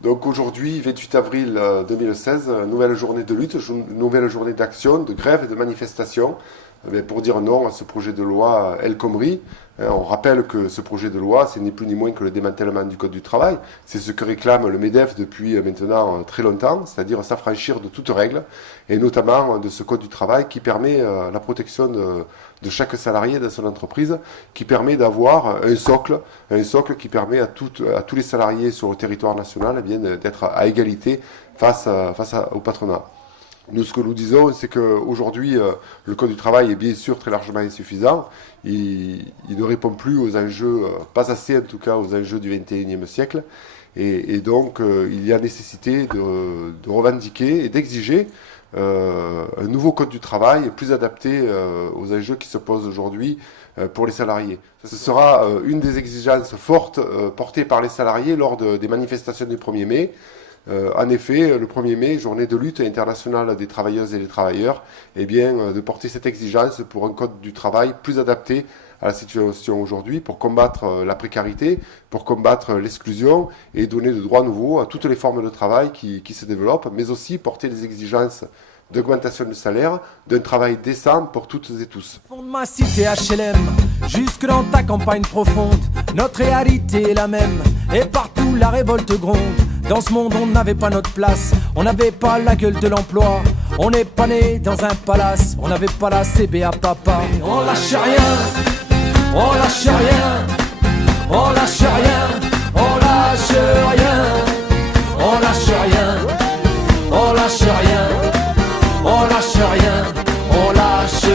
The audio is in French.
Donc aujourd'hui, 28 avril 2016, nouvelle journée de lutte, nouvelle journée d'action, de grève et de manifestation pour dire non à ce projet de loi El Khomri. On rappelle que ce projet de loi, c'est ni plus ni moins que le démantèlement du Code du travail. C'est ce que réclame le MEDEF depuis maintenant très longtemps, c'est-à-dire s'affranchir de toute règle, et notamment de ce Code du travail qui permet la protection de chaque salarié dans son entreprise, qui permet d'avoir un socle qui permet à tous les salariés sur le territoire national d'être à égalité au patronat. Nous, ce que nous disons, c'est qu'aujourd'hui, le Code du travail est bien sûr très largement insuffisant. Il ne répond plus aux enjeux, pas assez en tout cas, aux enjeux du XXIe siècle. Et donc, il y a nécessité de revendiquer et d'exiger un nouveau Code du travail plus adapté aux enjeux qui se posent aujourd'hui pour les salariés. Ce sera une des exigences fortes portées par les salariés lors des manifestations du 1er mai. En effet, le 1er mai, journée de lutte internationale des travailleuses et des travailleurs, de porter cette exigence pour un code du travail plus adapté à la situation aujourd'hui, pour combattre la précarité, pour combattre l'exclusion et donner de droits nouveaux à toutes les formes de travail qui se développent, mais aussi porter des exigences d'augmentation de salaire, d'un travail décent pour toutes et tous. Fond de ma cité HLM, jusque dans ta campagne profonde, notre réalité est la même, et partout la révolte gronde. Dans ce monde on n'avait pas notre place, on n'avait pas la gueule de l'emploi, on n'est pas né dans un palace, on n'avait pas la CBA papa. Mais on lâche rien, on lâche rien, on lâche rien, on lâche rien, on lâche rien, on lâche rien, on lâche rien, on lâche